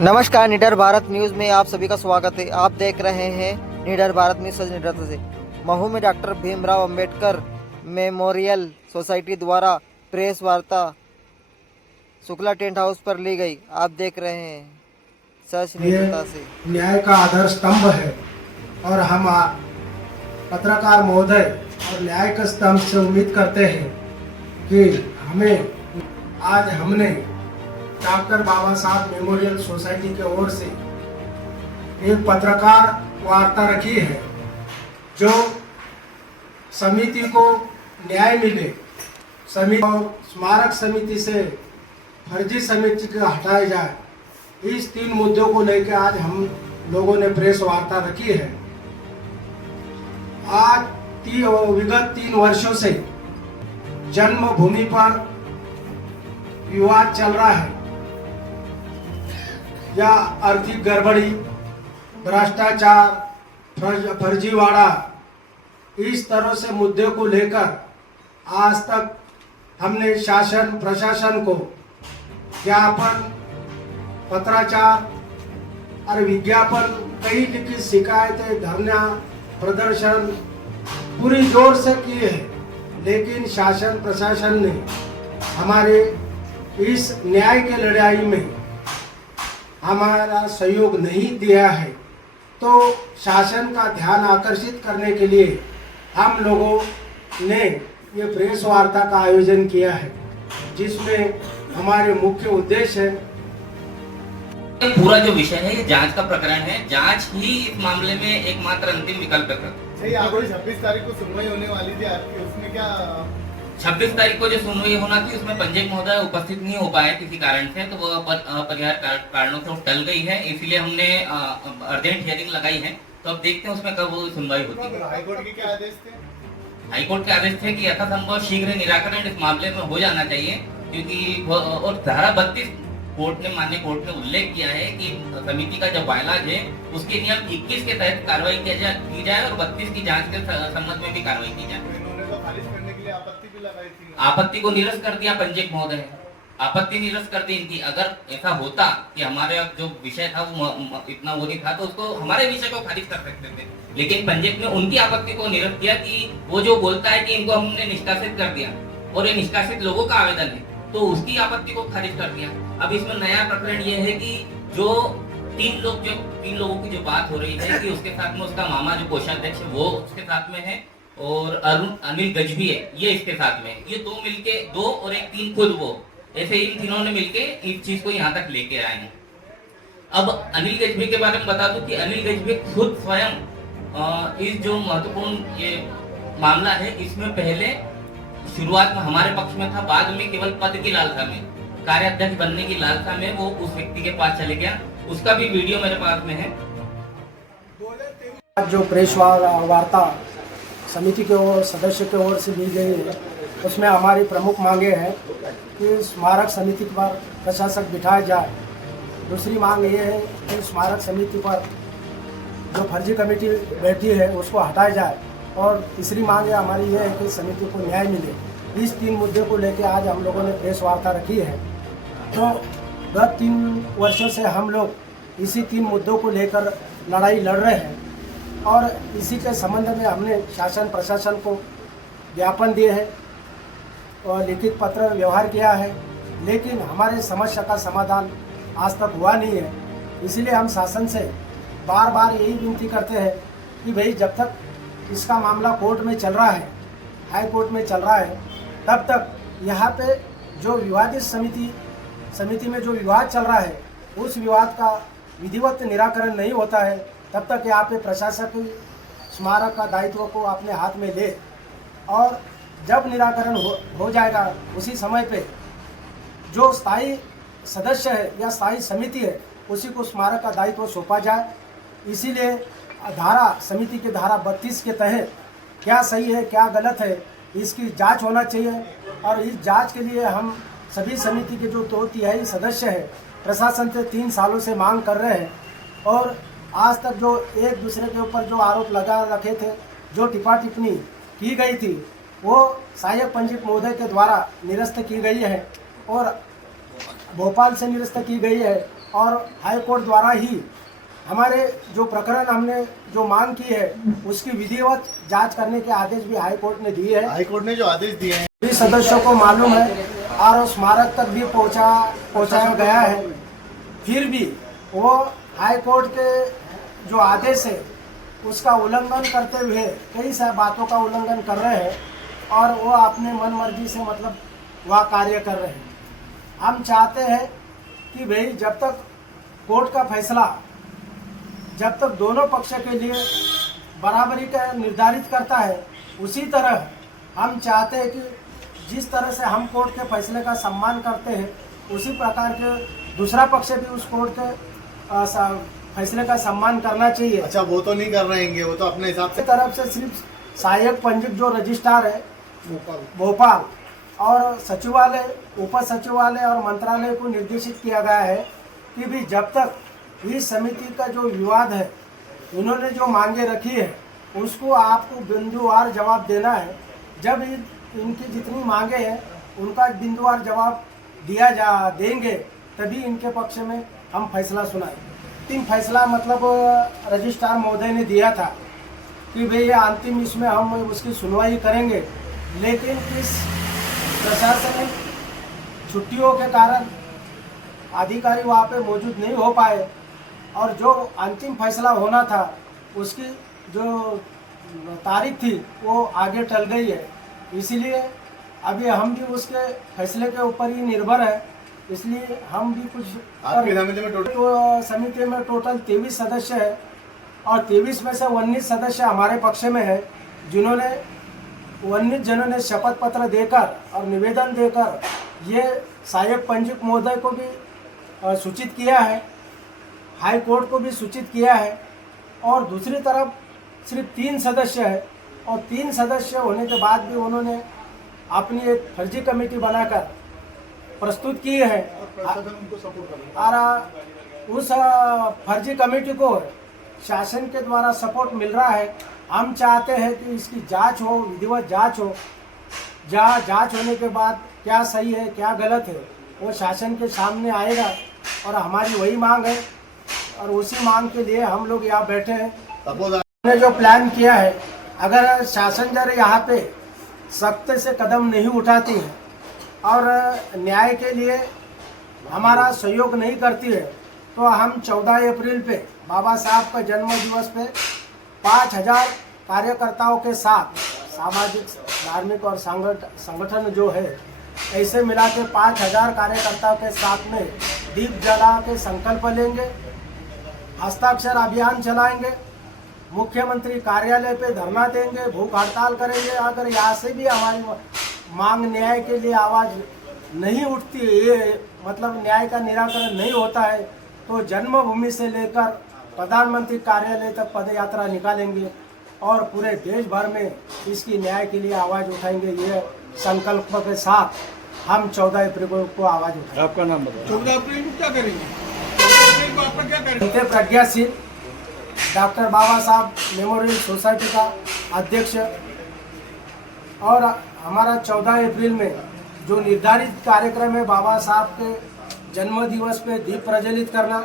नमस्कार, निडर भारत न्यूज़ में आप सभी का स्वागत है। आप देख रहे हैं निडर भारत न्यूज़ सच निडरता से। महू में doctor Bhimrao Ambedkar memorial society द्वारा प्रेस वार्ता शुक्ला टेंट हाउस पर ली गई। आप देख रहे हैं सच निडरता से। न्याय का आधार स्तंभ है और हम पत्रकार महोदय और न्याय के स्तंभ से उम्मीद करते हैं कि हमने डॉक्टर बाबा साहब मेमोरियल सोसाइटी की ओर से एक पत्रकार वार्ता रखी है जो समिति को न्याय मिले, समिति और स्मारक समिति से फर्जी समिति को हटाया जाए। इस 3 मुद्दों को लेकर आज हम लोगों ने प्रेस वार्ता रखी है। आज विगत 3 वर्षों से जन्मभूमि पर विवाद चल रहा है या आर्थिक गड़बड़ी, भ्रष्टाचार, फर्जीवाड़ा, इस तरह से मुद्दे को लेकर आज तक हमने शासन प्रशासन को ज्ञापन, पत्राचार और विज्ञापन, कई लिखित शिकायतें, धरना प्रदर्शन पूरी जोर से किए हैं, लेकिन शासन प्रशासन ने हमारे इस न्याय के लड़ाई में हमारा सहयोग नहीं दिया है। तो शासन का ध्यान आकर्षित करने के लिए हम लोगों ने ये प्रेस वार्ता का आयोजन किया है, जिसमें हमारे मुख्य उद्देश्य है। पूरा जो विषय है ये जांच का प्रकरण है। जांच ही इस मामले में एकमात्र अंतिम विकल्प है। सही, आपको 26 तारीख को सुनवाई होने वाली थी आपकी, उसमें क्या 26 तारीख को जो सुनवाई होना थी उसमें पंजीयक महोदय उपस्थित नहीं हो पाए किसी कारण से, तो वो अपरिहार्य कारणों से टल गई है, इसलिए हमने अर्जेंट हियरिंग लगाई है। तो अब देखते हैं उसमें कब वो सुनवाई होती है। हाईकोर्ट के क्या आदेश थे? हाईकोर्ट के आदेश थे कि यथासंभव शीघ्र निराकरण इस मामले में हो जाना चाहिए, क्योंकि और धारा 32 माननीय कोर्ट ने उल्लेख किया है कि समिति का जो बायलाज है उसके नियम 21 के तहत कार्रवाई की जाए और 32 की जांच के संबंध में भी कार्रवाई की जाए। इन्होंने तो खारिज करने के लिए आपत्ति भी लगाई थी। आपत्ति को निरस्त कर दिया पंजीयक महोदय ने, आपत्ति निरस्त कर दी इनकी। अगर ऐसा होता कि हमारे जो विषय था वो इतना वो नहीं था तो उसको हमारे विषय को खारिज कर सकते थे, लेकिन पंजीयक ने उनकी आपत्ति को निरस्त किया कि वो जो बोलता है कि इनको हमने निष्कासित कर दिया और ये निष्कासित लोगों का आवेदन है, तो उसकी आपत्ति को खारिज कर दिया। अब इसमें नया प्रकरण ये है कि जो 3 लोगों की जो बात हो रही है कि उसके साथ में उसका मामा जो कोषाध्यक्ष है वो उसके साथ में है और अनिल गजभी है, ये इसके साथ में, ये 2 मिलके 2 और एक 3 खुद वो, ऐसे इन तीनों ने मिलके इस चीज को यहाँ तक लेके आए हैं। अब अनिल गजभी के बारे में बता दूं कि अनिल गजभी खुद स्वयं इस जो महत्वपूर्ण ये मामला है इसमें पहले शुरुआत में हमारे पक्ष में था, बाद में केवल पद की लालसा में, कार्याध्यक्ष बनने की लालसा में वो उस व्यक्ति के पास चले गया। उसका भी वीडियो मेरे पास में है। जो प्रेस वार्ता समिति के ओर सदस्य की ओर से ली गई है, उसमें हमारी प्रमुख मांगे हैं कि स्मारक समिति पर प्रशासक बिठाया जाए। दूसरी मांग ये है कि स्मारक समिति पर जो फर्जी कमेटी बैठी है उसको हटाया जाए, और तीसरी मांग हमारी ये है कि समिति को न्याय मिले। इस 3 मुद्दे को लेकर आज हम लोगों ने प्रेस वार्ता रखी है। तो गत 3 वर्षों से हम लोग इसी 3 मुद्दों को लेकर लड़ाई लड़ रहे हैं और इसी के संबंध में हमने शासन प्रशासन को ज्ञापन दिए हैं और लिखित पत्र व्यवहार किया है, लेकिन हमारे समस्या का समाधान आज तक हुआ नहीं है। इसलिए हम शासन से बार बार यही विनती करते हैं कि भाई जब तक इसका मामला कोर्ट में चल रहा है, हाई कोर्ट में चल रहा है, तब तक यहाँ पे जो विवादित समिति में जो विवाद चल रहा है उस विवाद का विधिवत निराकरण नहीं होता है, तब तक यहाँ पे प्रशासक स्मारक का दायित्व को अपने हाथ में ले, और जब निराकरण हो जाएगा उसी समय पे जो स्थायी सदस्य है या स्थायी समिति है उसी को स्मारक का दायित्व सौंपा जाए। इसीलिए समिति के धारा 32 के तहत क्या सही है क्या गलत है इसकी जांच होना चाहिए, और इस जांच के लिए हम सभी समिति के जो 2/3 सदस्य हैं प्रशासन से 3 सालों से मांग कर रहे हैं, और आज तक जो एक दूसरे के ऊपर जो आरोप लगा रखे थे, जो टिप्पा टिप्पणी की गई थी, वो सहायक पंजीयक महोदय के द्वारा निरस्त की गई है और भोपाल से निरस्त की गई है। और हाई कोर्ट द्वारा ही हमारे जो प्रकरण हमने जो मांग की है उसकी विधिवत जांच करने के आदेश भी हाई कोर्ट ने दिए हैं। हाई कोर्ट ने जो आदेश दिए हैं सभी सदस्यों को मालूम है और स्मारक तक भी पहुंचाया गया है, फिर भी वो हाई कोर्ट के जो आदेश है उसका उल्लंघन करते हुए कई सारी बातों का उल्लंघन कर रहे हैं और वो अपने मन मर्जी से मतलब वह कार्य कर रहे हैं। हम चाहते हैं कि भाई जब तक कोर्ट का फैसला जब तक दोनों पक्ष के लिए बराबरी का निर्धारित करता है, उसी तरह हम चाहते हैं कि जिस तरह से हम कोर्ट के फैसले का सम्मान करते हैं उसी प्रकार के दूसरा पक्ष भी उस कोर्ट के फैसले का सम्मान करना चाहिए। अच्छा, वो तो नहीं कर रहे हैं, वो तो अपने हिसाब से तरफ से सिर्फ सहायक पंजीक जो रजिस्ट्रार है भोपाल और सचिवालय, उप सचिवालय और मंत्रालय को निर्देशित किया गया है कि भी जब तक इस समिति का जो विवाद है, उन्होंने जो मांगे रखी है उसको आपको बिंदुवार जवाब देना है। जब इनकी जितनी मांगे हैं उनका बिंदुवार जवाब देंगे तभी इनके पक्ष में हम फैसला सुनाएंगे। अंतिम फैसला मतलब रजिस्ट्रार महोदय ने दिया था कि भाई ये अंतिम इसमें हम उसकी सुनवाई करेंगे, लेकिन इस प्रशासनिक छुट्टियों के कारण अधिकारी वहाँ पे मौजूद नहीं हो पाए और जो अंतिम फैसला होना था उसकी जो तारीख थी वो आगे टल गई है। इसीलिए अभी हम भी उसके फैसले के ऊपर ही निर्भर है, इसलिए हम भी कुछ आपकी समिति में समिति में टोटल 23 सदस्य है और 23 में से 19 सदस्य हमारे पक्ष में है, जिन्होंने 19 जनों ने शपथ पत्र देकर और निवेदन देकर ये सहायक पंजीक महोदय को भी सूचित किया है, हाई कोर्ट को भी सूचित किया है। और दूसरी तरफ सिर्फ 3 सदस्य है और 3 सदस्य होने के बाद भी उन्होंने अपनी एक फर्जी कमेटी बनाकर प्रस्तुत की है और उस फर्जी कमेटी को शासन के द्वारा सपोर्ट मिल रहा है। हम चाहते हैं कि इसकी जांच हो, विधिवत जांच हो, जांच होने के बाद क्या सही है क्या गलत है वो शासन के सामने आएगा और हमारी वही मांग है और उसी मांग के लिए हम लोग यहाँ बैठे हैं। हमने जो प्लान किया है, अगर शासन जर यहाँ पे सख्त से कदम नहीं उठाती है और न्याय के लिए हमारा सहयोग नहीं करती है तो हम 14 अप्रैल पे बाबा साहब का जन्म दिवस पे 5000 कार्यकर्ताओं के साथ सामाजिक, धार्मिक और संगठन जो है ऐसे मिला के 5000 कार्यकर्ताओं के साथ में दीप जला के संकल्प लेंगे, हस्ताक्षर अभियान चलाएंगे, मुख्यमंत्री कार्यालय पे धरना देंगे, भूख हड़ताल करेंगे। अगर यहाँ से भी हमारी मांग न्याय के लिए आवाज़ नहीं उठती, ये मतलब न्याय का निराकरण नहीं होता है, तो जन्मभूमि से लेकर प्रधानमंत्री कार्यालय तक पद यात्रा निकालेंगे और पूरे देश भर में इसकी न्याय के लिए आवाज़ उठाएंगे। ये संकल्प के साथ हम 14 अप्रैल को आवाज़ उठाएंगे। आपका नाम बताओ। 14 अप्रैल को क्या करेंगे? 14 अप्रैल को आपका क्या करेंगे? प्रज्ञाशील डॉक्टर बाबा साहब मेमोरियल सोसाइटी का अध्यक्ष और हमारा 14 अप्रैल में जो निर्धारित कार्यक्रम है बाबा साहब के जन्म दिवस पे दीप प्रज्वलित करना,